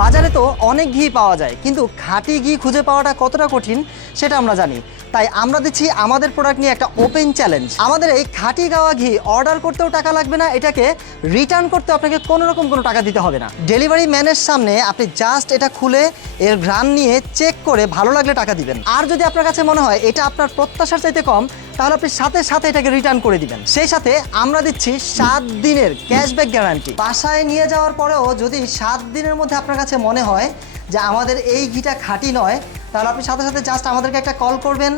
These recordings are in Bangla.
বাজারে তো অনেক ঘি পাওয়া যায়, কিন্তু খাঁটি ঘি খুঁজে পাওয়াটা কতটা কঠিন সেটা আমরা জানি। তাই আমরা দিচ্ছি আমাদের প্রোডাক্ট নিয়ে একটা ওপেন চ্যালেঞ্জ। আমাদের এই খাঁটি গাওয়া ঘি অর্ডার করতেও টাকা লাগবে না, এটাকে রিটার্ন করতে আপনাকে কোনো রকম কোনো টাকা দিতে হবে না। ডেলিভারি ম্যানের সামনে আপনি জাস্ট এটা খুলে এর ঘ্রাণ নিয়ে চেক করে ভালো লাগলে টাকা দিবেন। আর যদি আপনার কাছে মনে হয় এটা আপনার প্রত্যাশার চাইতে কম, তাহলে আপনি সাথে সাথে এটাকে রিটার্ন করে দিবেন। সেই সাথে আমরা দিচ্ছি 7 দিনের ক্যাশব্যাক গ্যারান্টি। বাসায় নিয়ে যাওয়ার পরেও যদি 7 দিনের মধ্যে আপনার কাছে মনে হয় যে আমাদের এই ঘিটা খাঁটি নয়, তাহলে আপনি সাথে সাথে জাস্ট আমাদেরকে একটা কল করবেন,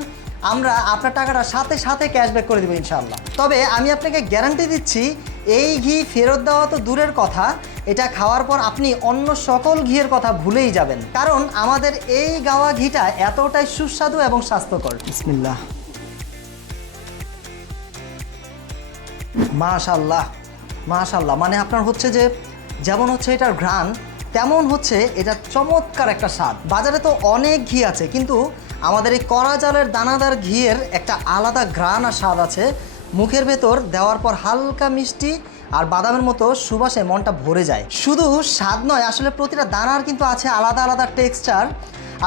আমরা আপনার টাকাটা সাথে সাথে ক্যাশব্যাক করে দেবো ইনশাআল্লাহ। তবে আমি আপনাকে গ্যারান্টি দিচ্ছি, এই ঘি ফেরত দেওয়া তো দূরের কথা, এটা খাওয়ার পর আপনি অন্য সকল ঘিয়ের কথা ভুলেই যাবেন, কারণ আমাদের এই গাওয়া ঘিটা এতটাই সুস্বাদু এবং স্বাস্থ্যকর। বিসমিল্লাহ। মাশাআল্লাহ মাশাআল্লাহ, মানে আপনার হচ্ছে যে যেমন হচ্ছে এটার ঘ্রাণ, তেমন হচ্ছে এটা চমৎকার একটা স্বাদ। বাজারে তো অনেক ঘি আছে, কিন্তু আমাদের এই কড়া চালের দানাদার ঘিয়ের একটা আলাদা ঘ্রাণ আর স্বাদ আছে। মুখের ভেতর দেওয়ার পর হালকা মিষ্টি আর বাদামের মতো সুবাসে মনটা ভরে যায়। শুধু স্বাদ নয়, আসলে প্রতিটা দানার কিন্তু আছে আলাদা আলাদা টেক্সচার।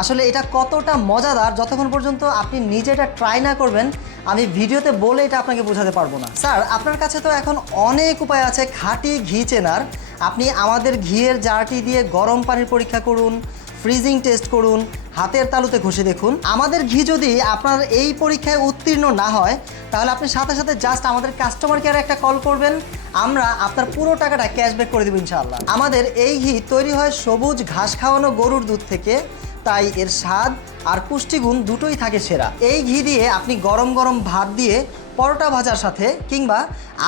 আসলে এটা কতটা মজাদার, যতক্ষণ পর্যন্ত আপনি নিজে এটা ট্রাই না করবেন আমি ভিডিওতে বলে এটা আপনাকে বোঝাতে পারবো না। স্যার, আপনার কাছে তো এখন অনেক উপায় আছে খাঁটি ঘি চেনার। আপনি আমাদের ঘিয়ের জারটি দিয়ে গরম পানির পরীক্ষা করুন, ফ্রিজিং টেস্ট করুন, হাতের তালুতে ঘষে দেখুন। আমাদের ঘি যদি আপনার এই পরীক্ষায় উত্তীর্ণ না হয়, তাহলে আপনি সাথে সাথে জাস্ট আমাদের কাস্টমার কেয়ারে একটা কল করবেন, আমরা আপনার পুরো টাকাটা ক্যাশব্যাক করে দেবো ইনশাআল্লাহ। আমাদের এই ঘি তৈরি হয় সবুজ ঘাস খাওয়ানো গরুর দুধ থেকে, তাই এর স্বাদ আর পুষ্টিগুণ দুটোই থাকে সেরা। এই ঘি দিয়ে আপনি গরম গরম ভাত দিয়ে পরোটা ভাজার সাথে কিংবা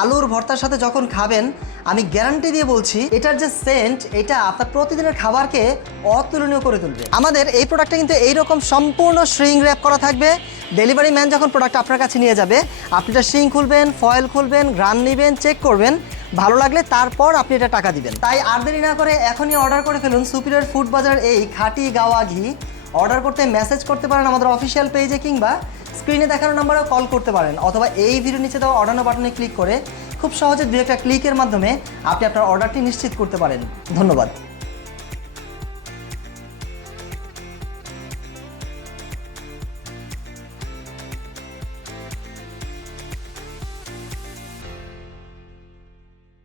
আলুর ভর্তার সাথে যখন খাবেন, আমি গ্যারান্টি দিয়ে বলছি এটার যে সেন্ট, এটা আপনার প্রতিদিনের খাবারকে অতুলনীয় করে তুলবে। আমাদের এই প্রোডাক্টটা কিন্তু এইরকম সম্পূর্ণ শ্রিং র্যাপ করা থাকবে। ডেলিভারি ম্যান যখন প্রোডাক্ট আপনার কাছে নিয়ে যাবে, আপনি এটা শ্রিং খুলবেন, ফয়েল খুলবেন, ঘ্রাণ নেবেন, চেক করবেন, ভালো লাগলে তারপর আপনি এটা টাকা দিবেন। তাই আর দেরি না করে এখনই অর্ডার করে ফেলুন সুপিরিয়র ফুড বাজার এই খাঁটি গাওয়া ঘি। অর্ডার করতে মেসেজ করতে পারেন আমাদের অফিসিয়াল পেজে, কিংবা স্ক্রিনে দেখানো নাম্বারেও কল করতে পারেন, অথবা এই ভিডিও নিচে দেওয়া অর্ডার বাটনে ক্লিক করে খুব সহজে 2-1 ক্লিকের মাধ্যমে আপনি আপনার অর্ডারটি নিশ্চিত করতে পারেন। ধন্যবাদ।